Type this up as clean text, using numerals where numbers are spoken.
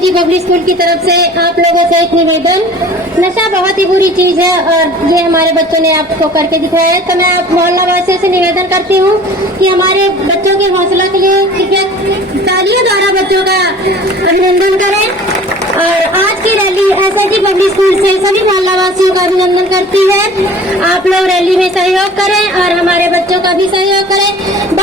SHG public school की तरफ से आप लोगों से एक निवेदन, नशा बहुत ही बुरी चीज है और ये हमारे बच्चों ने आपको करके दिखाया है। तो मैं आप मोहल्ला वासियों से निवेदन करती हूँ कि हमारे बच्चों के हौसला के लिए कृपया तालियों द्वारा बच्चों का अभिनंदन करें। और आज की रैली एसएचजी पब्लिक स्कूल से सभी मोहल्ला वासियों का अभिनंदन करती है। आप लोग रैली में सहयोग करें और हमारे बच्चों का भी सहयोग करें।